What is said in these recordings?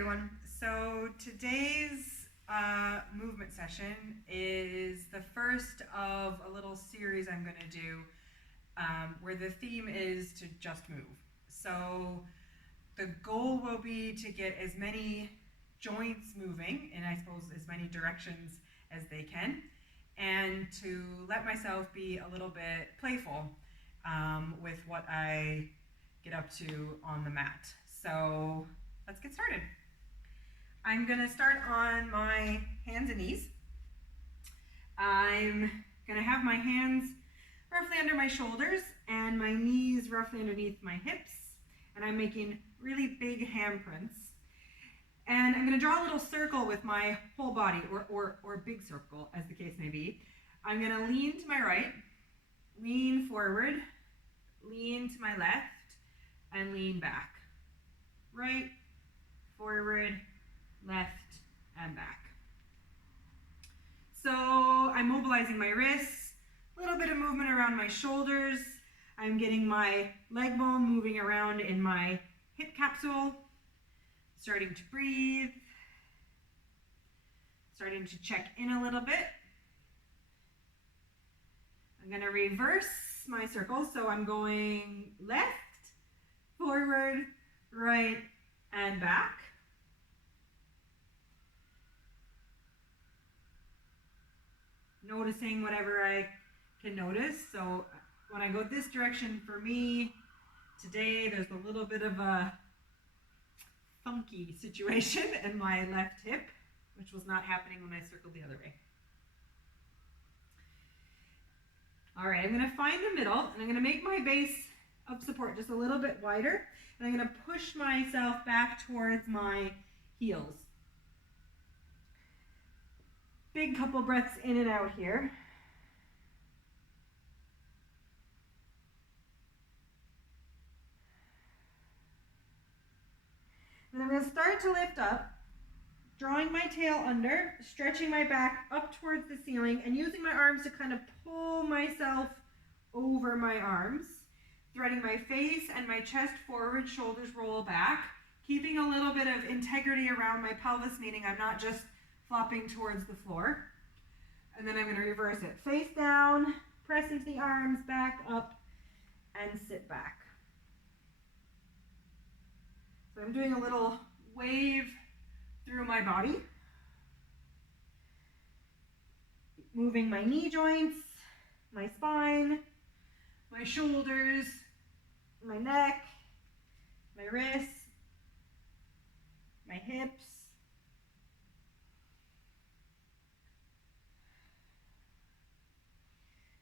everyone. So today's movement session is the first of a little series I'm going to do where the theme is to just move. So the goal will be to get as many joints moving in, I suppose, as many directions as they can, and to let myself be a little bit playful with what I get up to on the mat. So let's get started. I'm going to start on my hands and knees. I'm going to have my hands roughly under my shoulders and my knees roughly underneath my hips. And I'm making really big handprints. And I'm going to draw a little circle with my whole body, or big circle, as the case may be. I'm going to lean to my right, lean forward, lean to my left, and lean back. Right, forward, left, and back. So I'm mobilizing my wrists, a little bit of movement around my shoulders. I'm getting my leg bone moving around in my hip capsule, starting to breathe, starting to check in a little bit. I'm going to reverse my circle, so I'm going left, forward, right, and back. Noticing whatever I can notice. So when I go this direction, for me today, there's a little bit of a funky situation in my left hip, which was not happening when I circled the other way. All right, I'm going to find the middle, and I'm going to make my base of support just a little bit wider, and I'm going to push myself back towards my heels. Big couple breaths in and out here. And I'm going to start to lift up, drawing my tail under, stretching my back up towards the ceiling, and using my arms to kind of pull myself over my arms, threading my face and my chest forward, shoulders roll back, keeping a little bit of integrity around my pelvis, meaning I'm not just flopping towards the floor. And then I'm going to reverse it. Face down, press into the arms, back up, and sit back. So I'm doing a little wave through my body. Moving my knee joints, my spine, my shoulders, my neck, my wrists, my hips.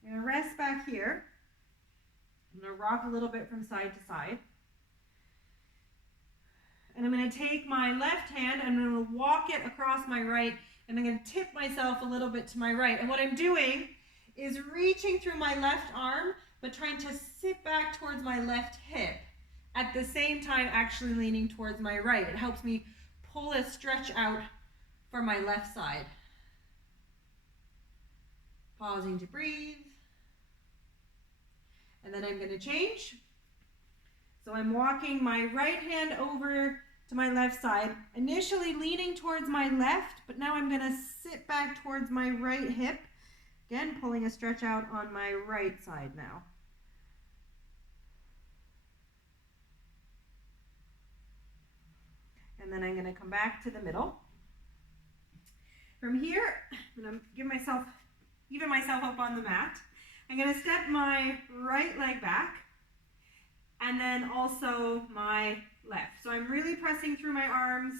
I'm going to rest back here. I'm going to rock a little bit from side to side. And I'm going to take my left hand and I'm going to walk it across my right, and I'm going to tip myself a little bit to my right. And what I'm doing is reaching through my left arm, but trying to sit back towards my left hip. At the same time, actually leaning towards my right. It helps me pull a stretch out for my left side. Pausing to breathe. And then I'm going to change. So I'm walking my right hand over to my left side, initially leaning towards my left, but now I'm going to sit back towards my right hip. Again, pulling a stretch out on my right side now. And then I'm going to come back to the middle. From here, I'm going to even myself up on the mat. I'm going to step my right leg back, and then also my left. So I'm really pressing through my arms,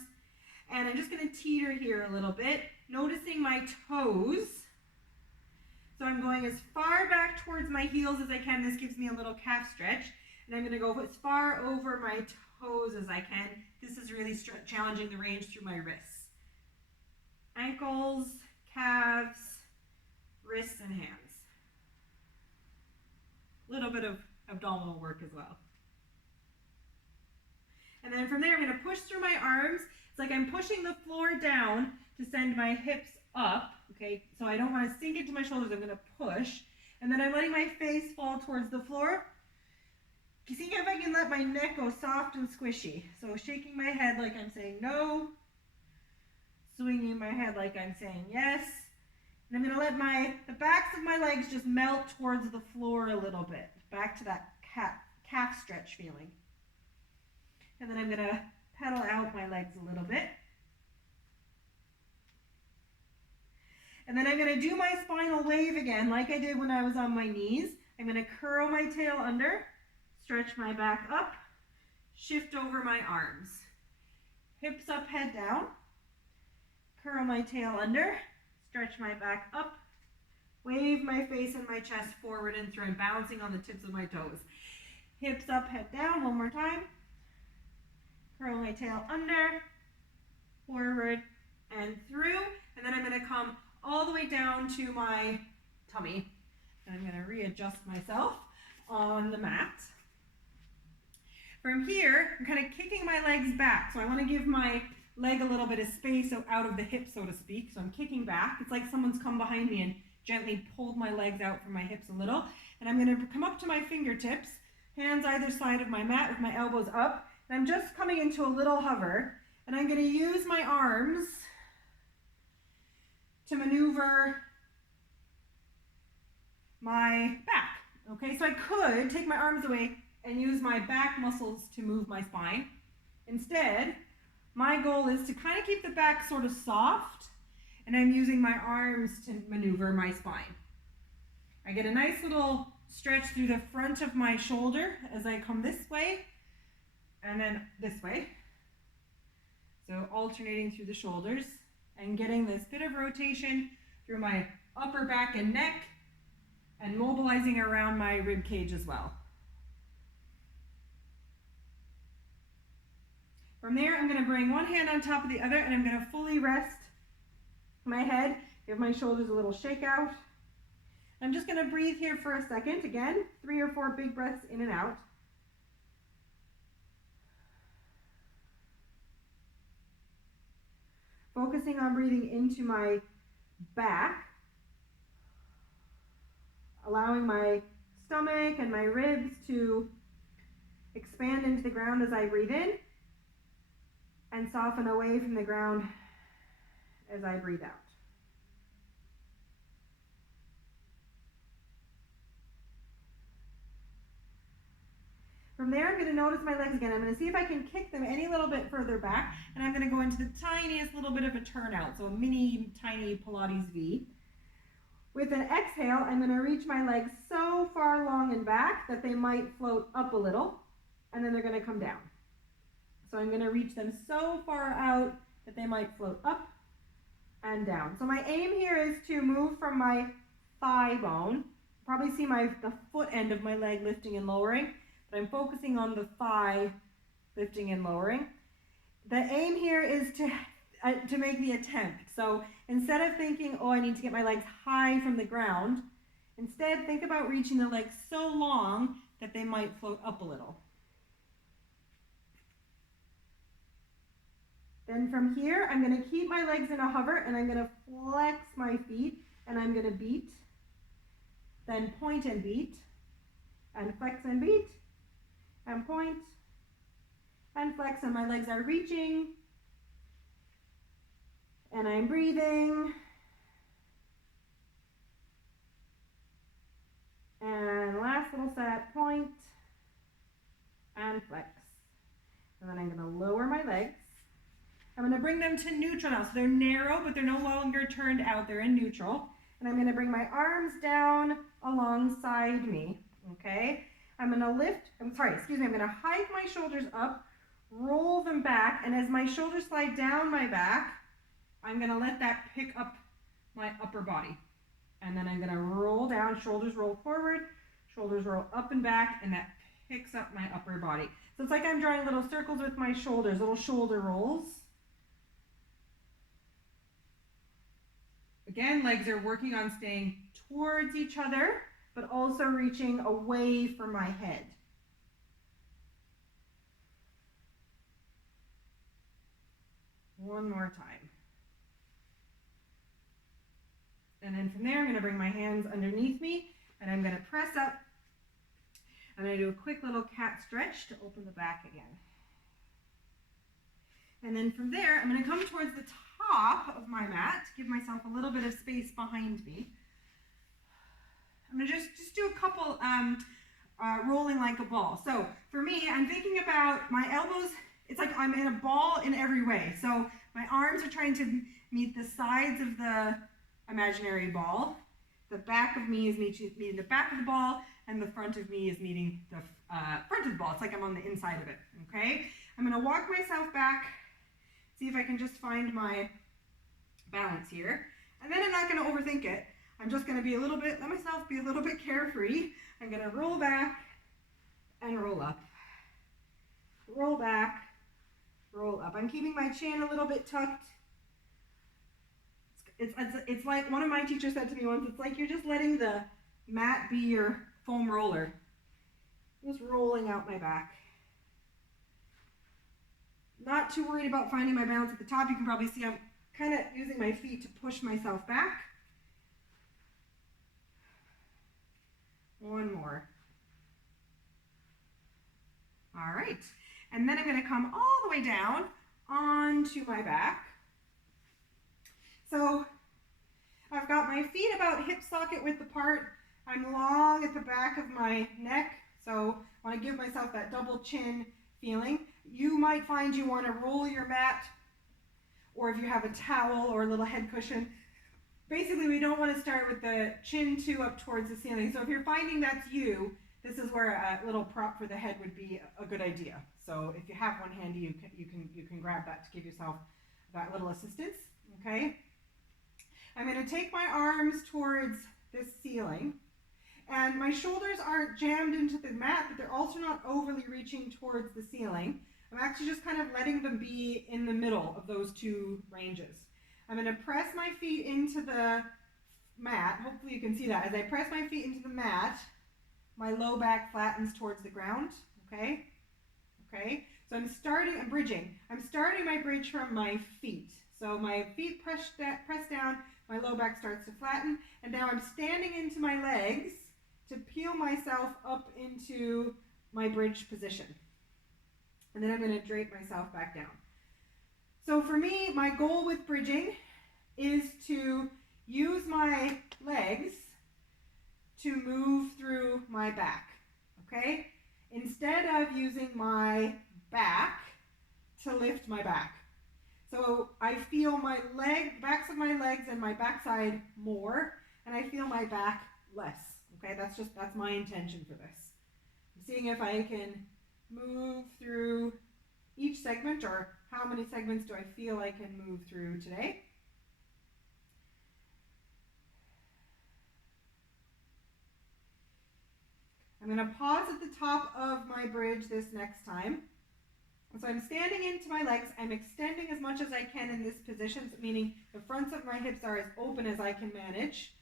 and I'm just going to teeter here a little bit, noticing my toes. So I'm going as far back towards my heels as I can. This gives me a little calf stretch, and I'm going to go as far over my toes as I can. This is really challenging the range through my wrists. Ankles, calves, wrists, and hands. A little bit of abdominal work as well. And then from there, I'm going to push through my arms. It's like I'm pushing the floor down to send my hips up. Okay, so I don't want to sink into my shoulders. I'm going to push. And then I'm letting my face fall towards the floor, see if I can let my neck go soft and squishy. So shaking my head like I'm saying no, swinging my head like I'm saying yes. And I'm going to let the backs of my legs just melt towards the floor a little bit, back to that calf stretch feeling. And then I'm going to pedal out my legs a little bit. And then I'm going to do my spinal wave again, like I did when I was on my knees. I'm going to curl my tail under, stretch my back up, shift over my arms. Hips up, head down. Curl my tail under, stretch my back up, wave my face and my chest forward and through. I'm bouncing on the tips of my toes. Hips up, head down, one more time. Curl my tail under, forward and through. And then I'm going to come all the way down to my tummy. And I'm going to readjust myself on the mat. From here, I'm kind of kicking my legs back. So I want to give my leg a little bit of space out of the hip, so to speak. So I'm kicking back. It's like someone's come behind me and gently pulled my legs out from my hips a little. And I'm going to come up to my fingertips, hands either side of my mat with my elbows up. And I'm just coming into a little hover. And I'm going to use my arms to maneuver my back. Okay, so I could take my arms away and use my back muscles to move my spine. Instead, my goal is to kind of keep the back sort of soft, and I'm using my arms to maneuver my spine. I get a nice little stretch through the front of my shoulder as I come this way and then this way. So alternating through the shoulders and getting this bit of rotation through my upper back and neck and mobilizing around my rib cage as well. From there, I'm going to bring one hand on top of the other and I'm going to fully rest my head, give my shoulders a little shake out. I'm just going to breathe here for a second. Again, 3 or 4 big breaths in and out. Focusing on breathing into my back, allowing my stomach and my ribs to expand into the ground as I breathe in and soften away from the ground as I breathe out. From there, I'm going to notice my legs again. I'm going to see if I can kick them any little bit further back, and I'm going to go into the tiniest little bit of a turnout, so a mini, tiny Pilates V. With an exhale, I'm going to reach my legs so far long and back that they might float up a little, and then they're going to come down. So I'm going to reach them so far out that they might float up and down. So my aim here is to move from my thigh bone. Probably see the foot end of my leg lifting and lowering, but I'm focusing on the thigh lifting and lowering. The aim here is to make the attempt. So instead of thinking, oh, I need to get my legs high from the ground, instead think about reaching the legs so long that they might float up a little. Then from here, I'm going to keep my legs in a hover and I'm going to flex my feet and I'm going to beat, then point and beat, and flex and beat, and point, and flex, and my legs are reaching, and I'm breathing, and last little set, point, and flex. And then I'm going to lower my legs. I'm going to bring them to neutral now. So they're narrow, but they're no longer turned out. They're in neutral. And I'm going to bring my arms down alongside me, okay? I'm going to I'm going to hike my shoulders up, roll them back, and as my shoulders slide down my back, I'm going to let that pick up my upper body. And then I'm going to roll down, shoulders roll forward, shoulders roll up and back, and that picks up my upper body. So it's like I'm drawing little circles with my shoulders, little shoulder rolls. Again, legs are working on staying towards each other, but also reaching away from my head. One more time. And then from there, I'm going to bring my hands underneath me, and I'm going to press up. I'm going to do a quick little cat stretch to open the back again. And then from there, I'm going to come towards the top of my mat, give myself a little bit of space behind me. I'm going to just do a couple rolling like a ball. So for me, I'm thinking about my elbows. It's like I'm in a ball in every way. So my arms are trying to meet the sides of the imaginary ball. The back of me is meeting the back of the ball, and the front of me is meeting the front of the ball. It's like I'm on the inside of it, okay? I'm going to walk myself back, see if I can just find my balance here. And then I'm not going to overthink it. I'm just going to let myself be a little bit carefree. I'm going to roll back and roll up. Roll back, roll up. I'm keeping my chin a little bit tucked. It's like one of my teachers said to me once, it's like you're just letting the mat be your foam roller. Just rolling out my back. Not too worried about finding my balance at the top. You can probably see I'm kind of using my feet to push myself back. One more. All right. And then I'm going to come all the way down onto my back. So I've got my feet about hip socket width apart. I'm long at the back of my neck, so I want to give myself that double chin feeling. You might find you want to roll your mat, or if you have a towel or a little head cushion. Basically, we don't want to start with the chin too up towards the ceiling. So if you're finding that's you, this is where a little prop for the head would be a good idea. So if you have one handy, you can grab that to give yourself that little assistance. Okay. I'm going to take my arms towards this ceiling, and my shoulders aren't jammed into the mat, but they're also not overly reaching towards the ceiling. I'm actually just kind of letting them be in the middle of those two ranges. I'm going to press my feet into the mat. Hopefully you can see that. As I press my feet into the mat, my low back flattens towards the ground. Okay? Okay? So I'm bridging. I'm starting my bridge from my feet. So my feet press down, my low back starts to flatten, and now I'm standing into my legs to peel myself up into my bridge position. And then I'm going to drape myself back down. So for me, my goal with bridging is to use my legs to move through my back, okay? Instead of using my back to lift my back. So I feel my backs of my legs and my backside more, and I feel my back less, okay? That's my intention for this. I'm seeing if I can move through each segment, or how many segments do I feel I can move through today. I'm going to pause at the top of my bridge this next time. So I'm standing into my legs. I'm extending as much as I can in this position, meaning the fronts of my hips are as open as I can manage.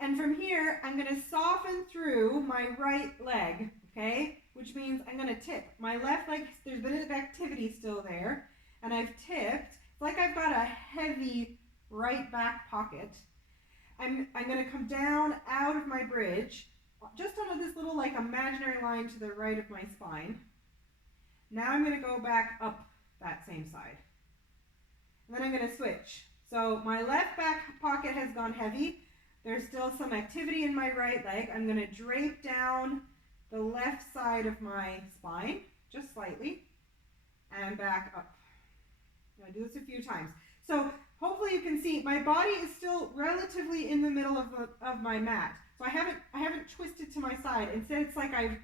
And from here, I'm going to soften through my right leg, okay? Which means I'm going to tip. My left leg, there's a bit of activity still there, and I've tipped. It's like I've got a heavy right back pocket. I'm going to come down out of my bridge, just on this little like imaginary line to the right of my spine. Now I'm going to go back up that same side. And then I'm going to switch. So my left back pocket has gone heavy. There's still some activity in my right leg. I'm going to drape down the left side of my spine, just slightly, and back up. I'm going to do this a few times. So hopefully you can see my body is still relatively in the middle of my mat. So I haven't twisted to my side. Instead, it's like I've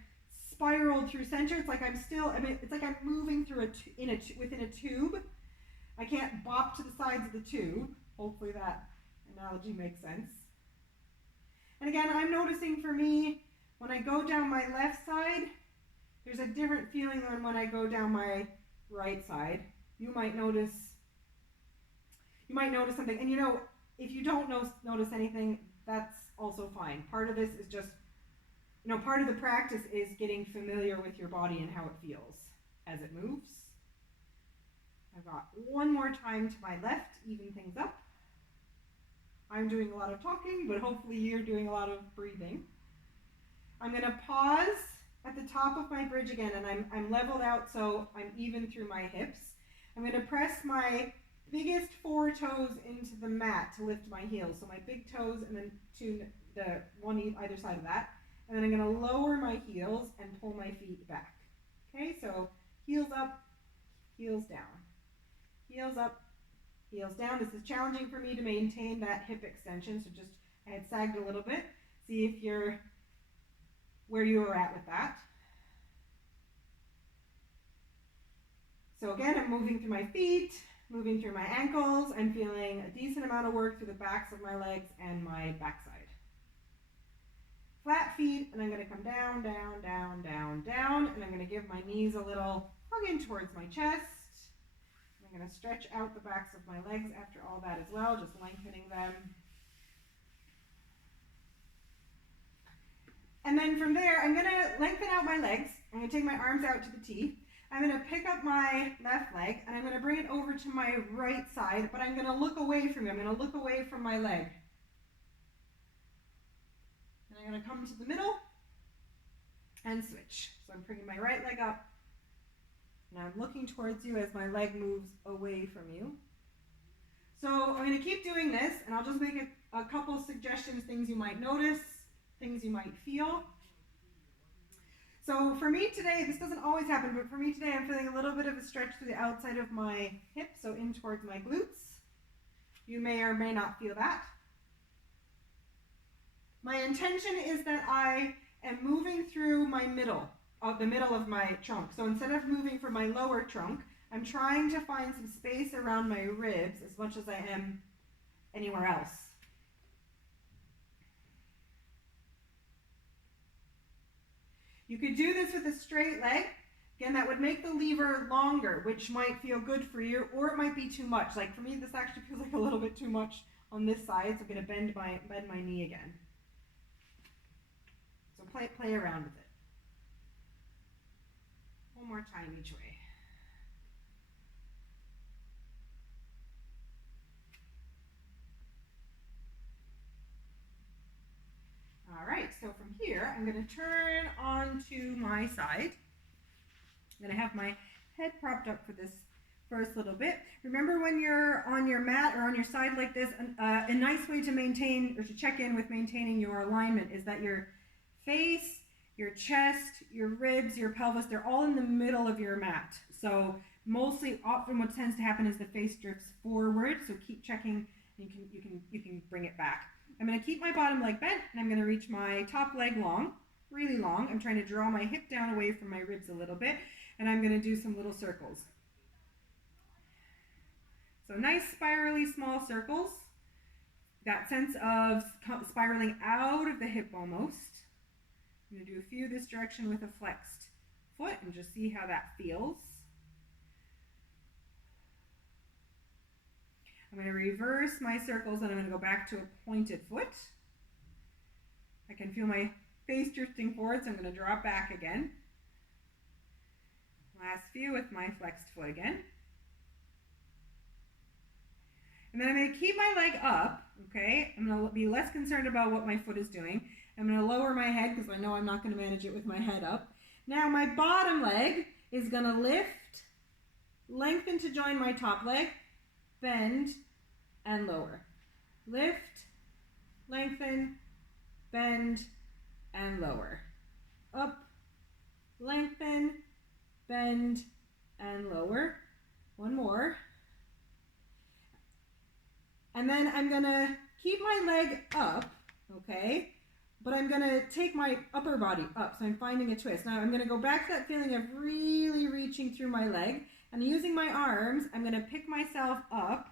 spiraled through center. It's like it's like I'm moving through within a tube. I can't bop to the sides of the tube. Hopefully that analogy makes sense. And again, I'm noticing for me, when I go down my left side, there's a different feeling than when I go down my right side. You might notice something. And if you don't notice anything, that's also fine. Part of this is just, part of the practice is getting familiar with your body and how it feels as it moves. I've got one more time to my left, even things up. I'm doing a lot of talking, but hopefully you're doing a lot of breathing. I'm going to pause at the top of my bridge again, and I'm leveled out so I'm even through my hips. I'm going to press my biggest 4 toes into the mat to lift my heels. So my big toes and then the one either side of that. And then I'm going to lower my heels and pull my feet back. Okay, so heels up, heels down. Heels up, heels down. This is challenging for me to maintain that hip extension. So just, I had sagged a little bit. See if you're where you were at with that. So again, I'm moving through my feet, moving through my ankles. I'm feeling a decent amount of work through the backs of my legs and my backside. Flat feet, and I'm going to come down, down, down, down, down, and I'm going to give my knees a little hug in towards my chest. I'm going to stretch out the backs of my legs after all that as well, just lengthening them. And then from there, I'm going to lengthen out my legs. I'm going to take my arms out to the T. I'm going to pick up my left leg, and I'm going to bring it over to my right side, but I'm going to look away from you. I'm going to look away from my leg. And I'm going to come to the middle and switch. So I'm bringing my right leg up, and I'm looking towards you as my leg moves away from you. So I'm going to keep doing this, and I'll just make a couple suggestions, things you might notice, things you might feel. So for me today, this doesn't always happen, but for me today, I'm feeling a little bit of a stretch through the outside of my hip, so in towards my glutes. You may or may not feel that. My intention is that I am moving through my middle of my trunk. So instead of moving from my lower trunk, I'm trying to find some space around my ribs as much as I am anywhere else. You could do this with a straight leg. Again, that would make the lever longer, which might feel good for you, or it might be too much. Like for me, this actually feels like a little bit too much on this side, so I'm going to bend my knee again. So play around with it. One more time each way. All right, so from here, I'm going to turn onto my side. I'm going to have my head propped up for this first little bit. Remember when you're on your mat or on your side like this, a nice way to maintain or to check in with maintaining your alignment is that your face, your chest, your ribs, your pelvis, they're all in the middle of your mat. So often what tends to happen is the face drifts forward, so keep checking, you can bring it back. I'm going to keep my bottom leg bent, and I'm going to reach my top leg long, really long. I'm trying to draw my hip down away from my ribs a little bit, and I'm going to do some little circles. So nice spirally small circles. That sense of spiraling out of the hip almost. I'm going to do a few this direction with a flexed foot and just see how that feels. I'm going to reverse my circles and I'm going to go back to a pointed foot. I can feel my face drifting forward, so I'm going to drop back again. Last few with my flexed foot again. And then I'm going to keep my leg up, okay? I'm going to be less concerned about what my foot is doing. I'm going to lower my head because I know I'm not going to manage it with my head up. Now my bottom leg is going to lift, lengthen to join my top leg, bend, and lower. Lift, lengthen, bend, and lower. Up, lengthen, bend, and lower. One more. And then I'm going to keep my leg up, okay? But I'm going to take my upper body up, so I'm finding a twist. Now I'm going to go back to that feeling of really reaching through my leg. And using my arms, I'm going to pick myself up.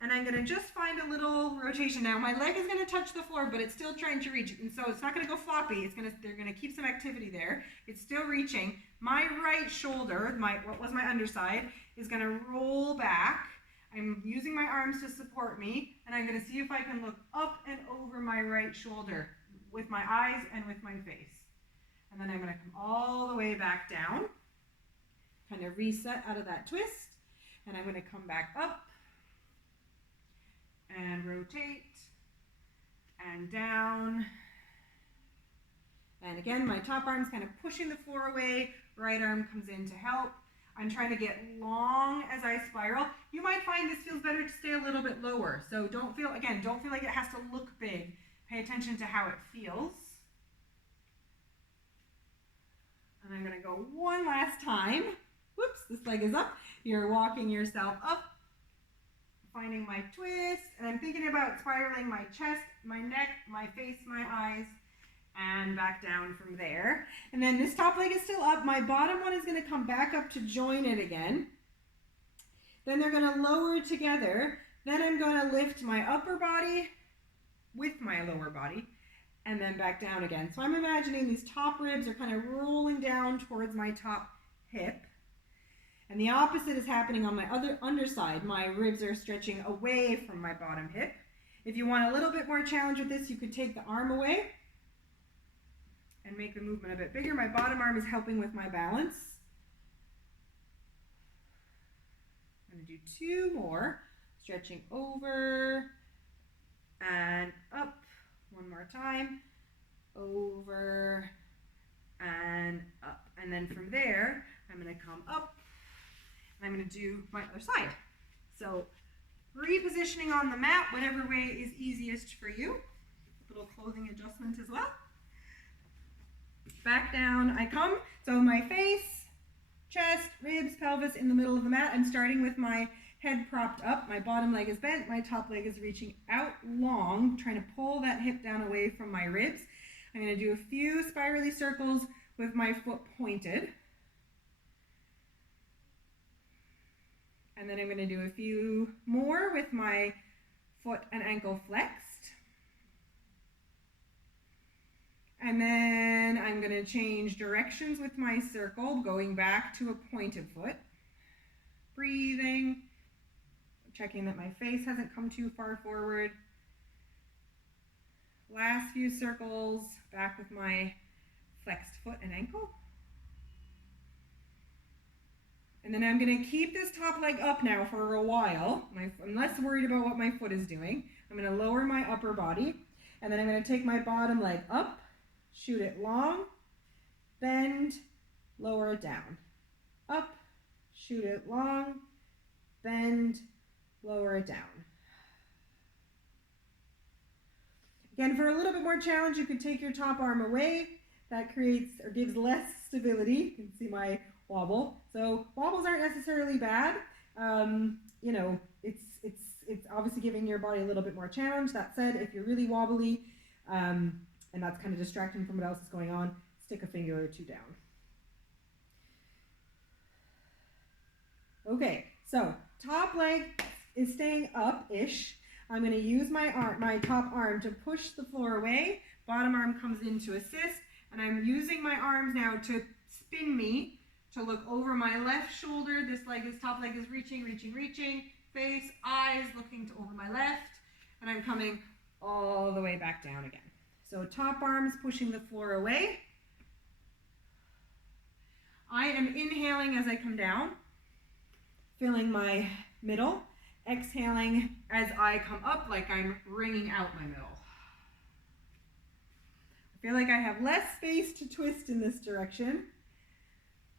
And I'm going to just find a little rotation. Now my leg is going to touch the floor, but it's still trying to reach. And so it's not going to go floppy. They're going to keep some activity there. It's still reaching. My right shoulder, what was my underside, is going to roll back. I'm using my arms to support me, and I'm going to see if I can look up and over my right shoulder with my eyes and with my face. And then I'm going to come all the way back down, kind of reset out of that twist, and I'm going to come back up and rotate and down And again, my top arm's kind of pushing the floor away, right arm comes in to help. I'm trying to get long as I spiral. You might find this feels better to stay a little bit lower. So don't feel like it has to look big. Pay attention to how it feels. And I'm gonna go one last time. Whoops, this leg is up. You're walking yourself up, finding my twist, and I'm thinking about spiraling my chest, my neck, my face, my eyes, and back down from there. And then this top leg is still up. My bottom one is going to come back up to join it again. Then they're going to lower together. Then I'm going to lift my upper body with my lower body and then back down again. So I'm imagining these top ribs are kind of rolling down towards my top hip. And the opposite is happening on my other underside. My ribs are stretching away from my bottom hip. If you want a little bit more challenge with this, you could take the arm away and make the movement a bit bigger. My bottom arm is helping with my balance. I'm going to do 2 more. Stretching over and up. One more time. Over and up. And then from there, I'm going to come up and I'm going to do my other side. So repositioning on the mat, whatever way is easiest for you. A little clothing adjustment as well. Back down I come. So my face, chest, ribs, pelvis in the middle of the mat. I'm starting with my head propped up. My bottom leg is bent. My top leg is reaching out long, trying to pull that hip down away from my ribs. I'm going to do a few spirally circles with my foot pointed. And then I'm going to do a few more with my foot and ankle flexed. And then I'm going to change directions with my circle, going back to a pointed foot. Breathing, checking that my face hasn't come too far forward. Last few circles, back with my flexed foot and ankle. And then I'm going to keep this top leg up now for a while. I'm less worried about what my foot is doing. I'm going to lower my upper body. And then I'm going to take my bottom leg up, shoot it long, bend, lower it down. Up, shoot it long, bend, lower it down. Again, for a little bit more challenge, you could take your top arm away. That creates or gives less stability. You can see my wobble. So wobbles aren't necessarily bad. You know, it's obviously giving your body a little bit more challenge. That said, if you're really wobbly and that's kind of distracting from what else is going on, stick a finger or 2 down. Okay, so top leg is staying up-ish. I'm going to use my top arm to push the floor away. Bottom arm comes in to assist, and I'm using my arms now to spin me to look over my left shoulder. This top leg is reaching. Face, eyes looking over my left, and I'm coming all the way back down again. So top arms pushing the floor away. I am inhaling as I come down, filling my middle, exhaling as I come up like I'm wringing out my middle. I feel like I have less space to twist in this direction.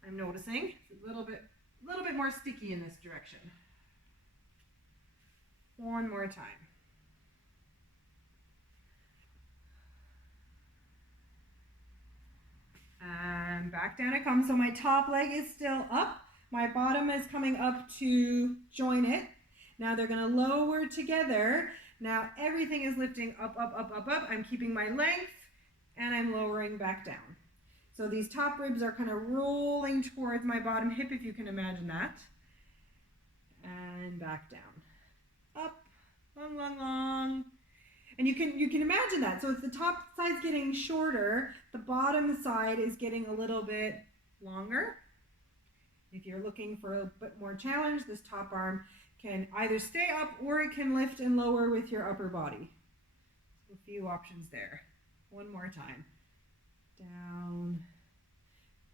I'm noticing it's a little bit more sticky in this direction. One more time. And back down it comes. So my top leg is still up. My bottom is coming up to join it. Now they're going to lower together. Now everything is lifting up. I'm keeping my length and I'm lowering back down. So these top ribs are kind of rolling towards my bottom hip, if you can imagine that. And back down. Up, long. And you can imagine that. So if the top side's getting shorter, the bottom side is getting a little bit longer. If you're looking for a bit more challenge, this top arm can either stay up or it can lift and lower with your upper body. So a few options there. One more time. Down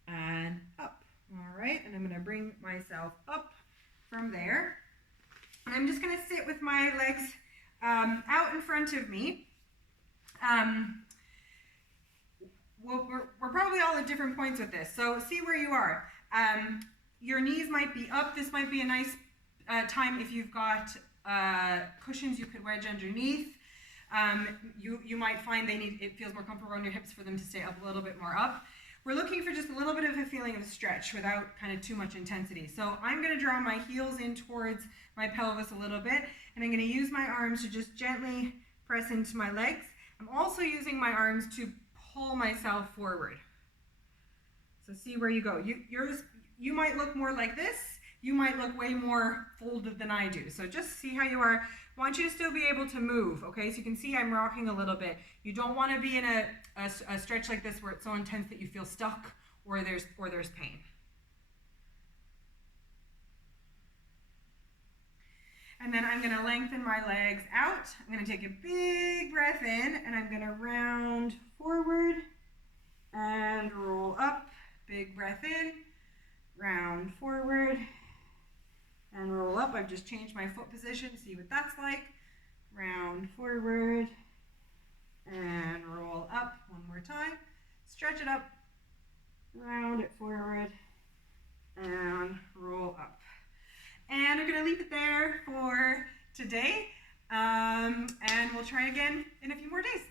and up. All right, and I'm going to bring myself up from there. And I'm just going to sit with my legs out in front of me. we're probably all at different points with this. So see where you are. Your knees might be up. This might be a nice time if you've got cushions you could wedge underneath. You might find it feels more comfortable on your hips for them to stay up a little bit more up. We're looking for just a little bit of a feeling of stretch without kind of too much intensity. So I'm going to draw my heels in towards my pelvis a little bit, and I'm going to use my arms to just gently press into my legs. I'm also using my arms to pull myself forward. So see where you go. You might look more like this. You might look way more folded than I do. So just see how you are. I want you to still be able to move, okay? So you can see I'm rocking a little bit. You don't want to be in a stretch like this where it's so intense that you feel stuck or there's pain. And then I'm going to lengthen my legs out. I'm going to take a big breath in, and I'm going to round forward and roll up. Big breath in, round forward, and roll up. I've just changed my foot position. See what that's like. Round forward and roll up. One more time. Stretch it up. Round it forward and roll up. And I'm going to leave it there for today. And we'll try again in a few more days.